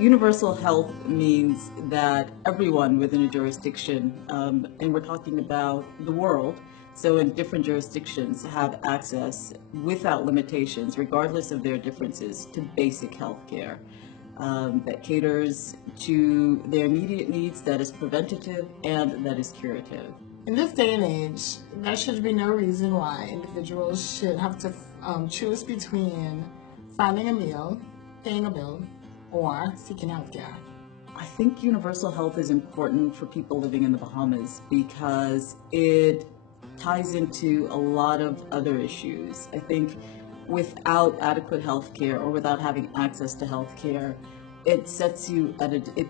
universal health means that everyone within a jurisdiction, and we're talking about the world, so in different jurisdictions, have access without limitations, regardless of their differences, to basic health care that caters to their immediate needs, that is preventative, and that is curative. In this day and age, there should be no reason why individuals should have to choose between finding a meal, paying a bill, or seeking health care. I think universal health is important for people living in the Bahamas because it ties into a lot of other issues. I think without adequate health care or without having access to health care, it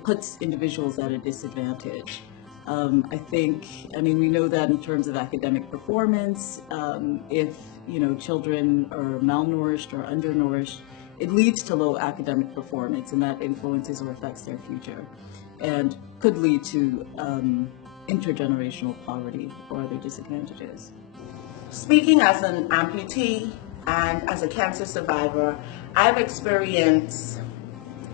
puts individuals at a disadvantage. We know that in terms of academic performance, if children are malnourished or undernourished, it leads to low academic performance, and that influences or affects their future, and could lead to intergenerational poverty or other disadvantages. Speaking as an amputee and as a cancer survivor, I've experienced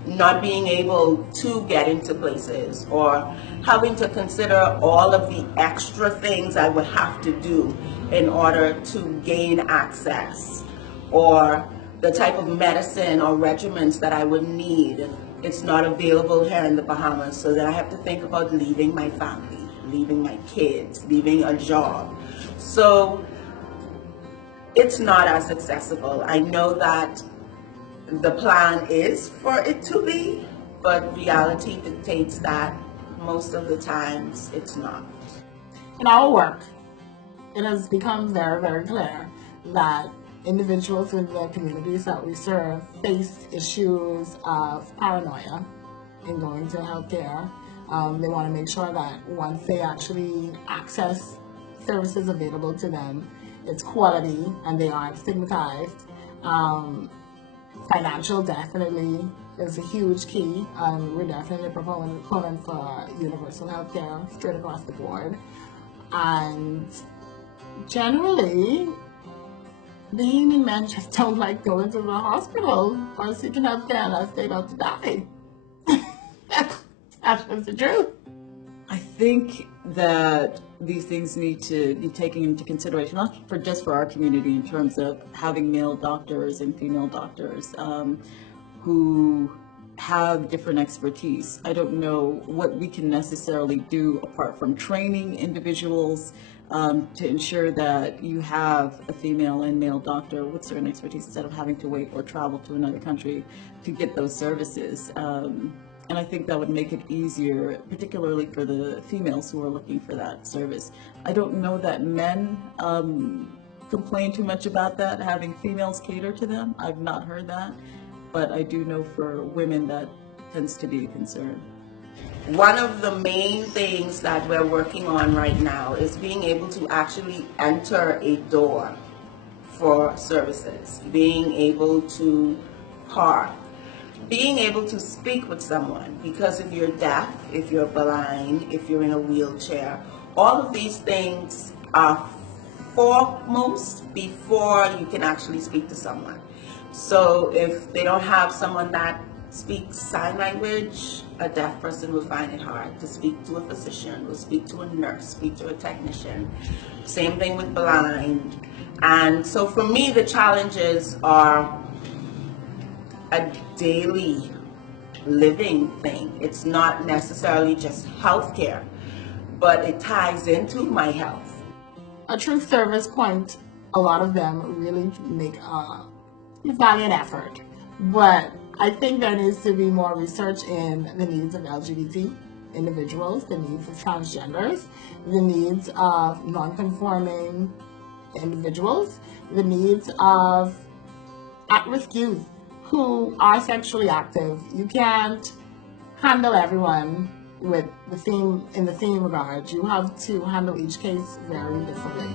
not being able to get into places or having to consider all of the extra things I would have to do in order to gain access, or the type of medicine or regimens that I would need. It's not available here in the Bahamas, so that I have to think about leaving my family, leaving my kids, leaving a job. So it's not as accessible. I know that the plan is for it to be, but reality dictates that most of the times it's not. In our work, it has become very, very clear that individuals in the communities that we serve face issues of paranoia in going to healthcare. They want to make sure that once they actually access services available to them, it's quality and they aren't stigmatized. Financial definitely is a huge key. We're definitely a proponent for universal healthcare straight across the board. And generally, being men just don't like going to the hospital or seeking health care unless they don't die. That's just the truth. I think that these things need to be taken into consideration, not just for our community in terms of having male doctors and female doctors who have different expertise. I don't know what we can necessarily do apart from training individuals to ensure that you have a female and male doctor with certain expertise instead of having to wait or travel to another country to get those services. And I think that would make it easier, particularly for the females who are looking for that service. I don't know that men complain too much about that, having females cater to them. I've not heard that, but I do know for women that tends to be a concern. One of the main things that we're working on right now is being able to actually enter a door for services, being able to park, being able to speak with someone, because if you're deaf, if you're blind, if you're in a wheelchair, all of these things are foremost before you can actually speak to someone. So if they don't have someone that speaks sign language, a deaf person will find it hard to speak to a physician, will speak to a nurse, speak to a technician. Same thing with blind. And so for me, the challenges are a daily living thing. It's not necessarily just healthcare, but it ties into my health. A true service point, a lot of them really make a valiant effort. But I think there needs to be more research in the needs of LGBT individuals, the needs of transgenders, the needs of non-conforming individuals, the needs of at-risk youth who are sexually active. You can't handle everyone in the same regard. You have to handle each case very differently.